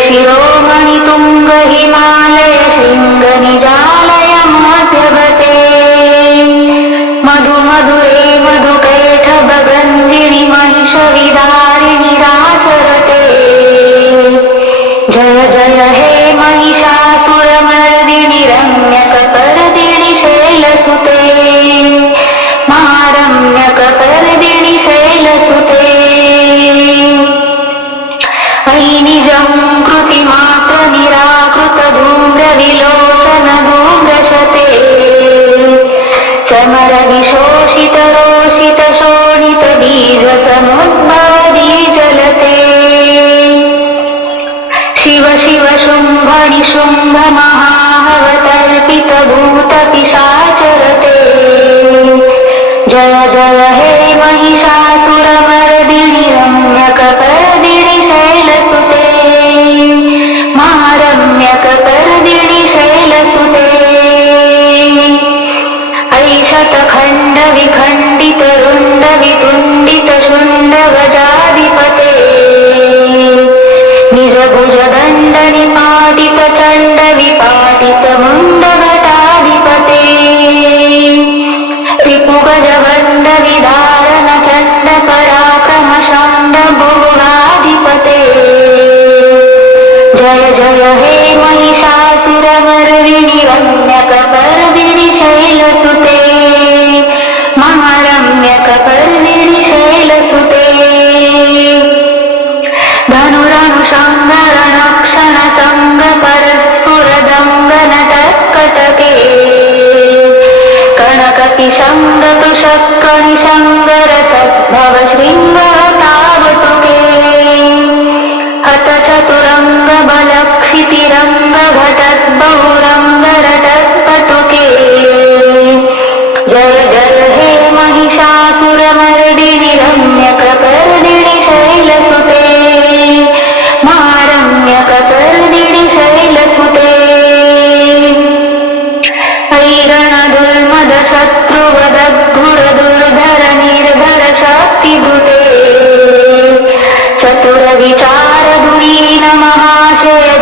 शिरोमणि तुङ्गलिमालय श्रिङ्गनिजालय मधु मधुरे मधुकैठ महिषवि शुम्भणि शुम्भमहाहवतर्पितभूतपि जय जय विचार दुरीन महाशय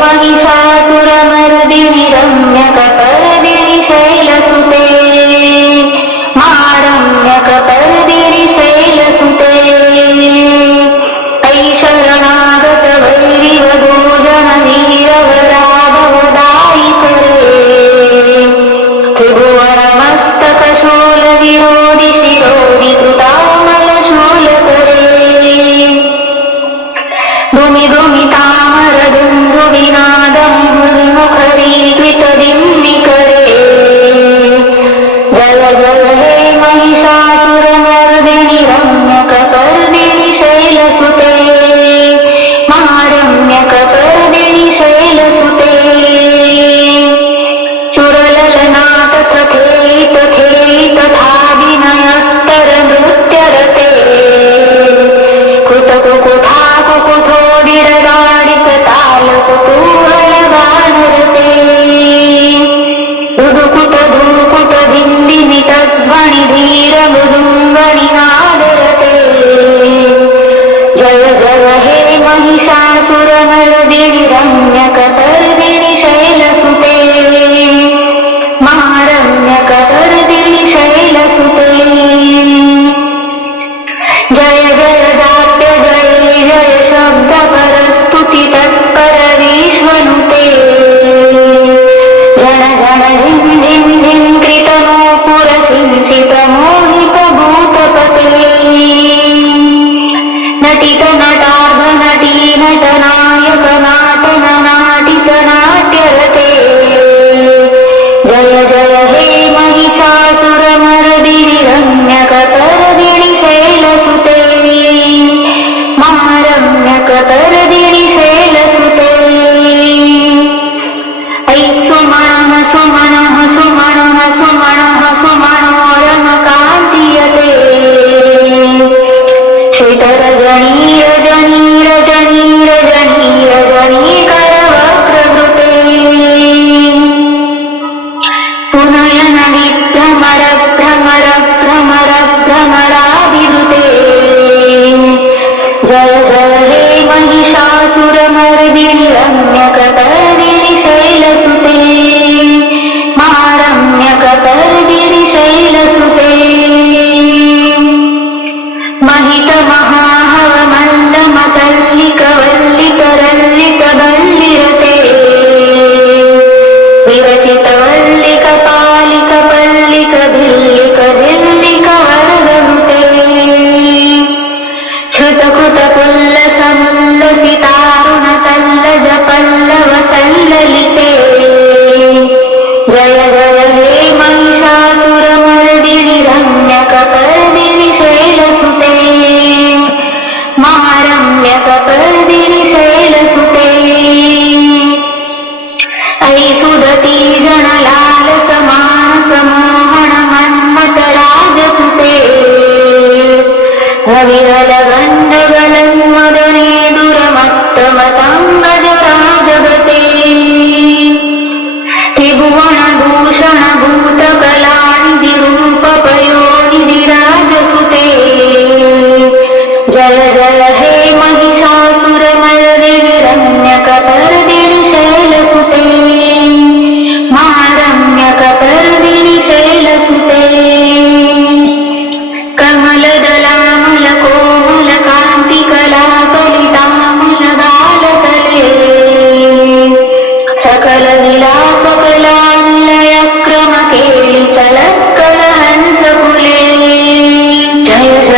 महिषासुरमर्दिनी हे महिषासुरमय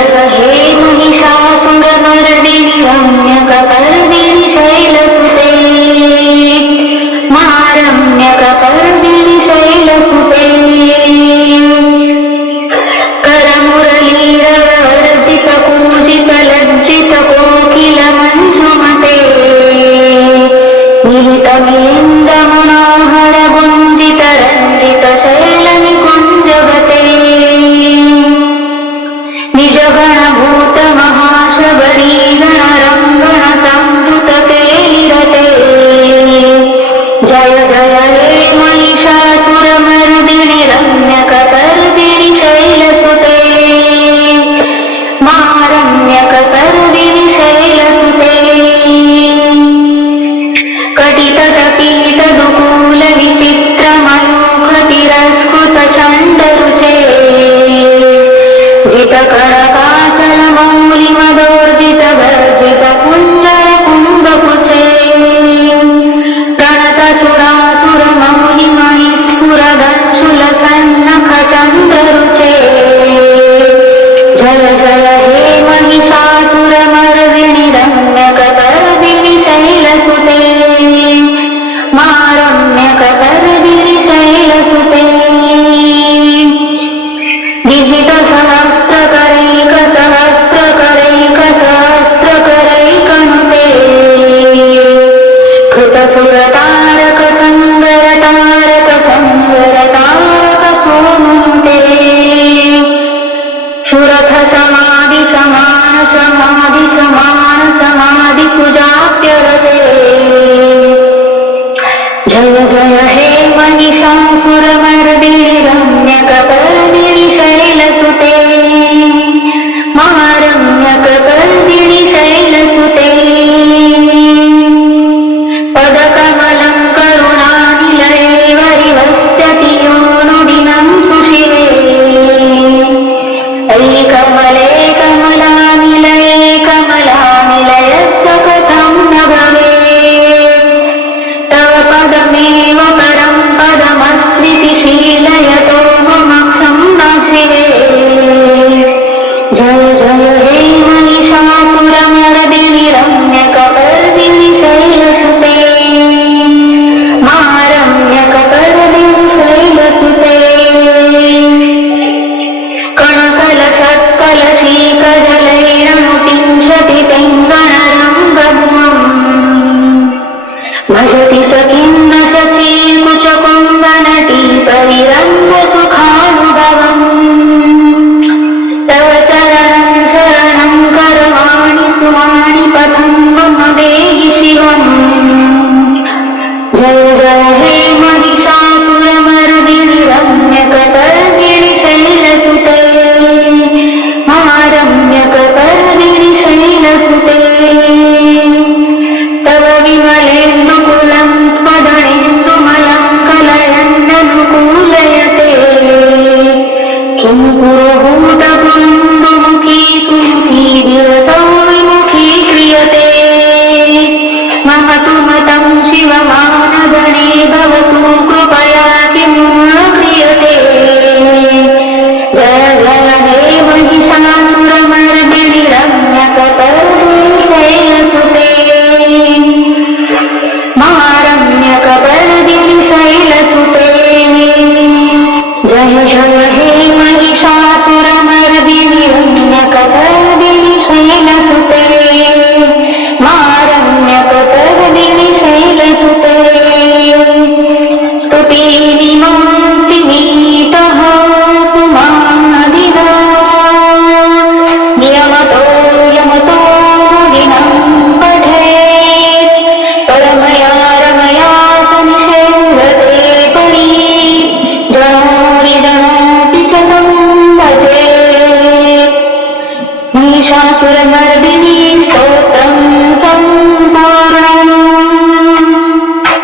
Terra pada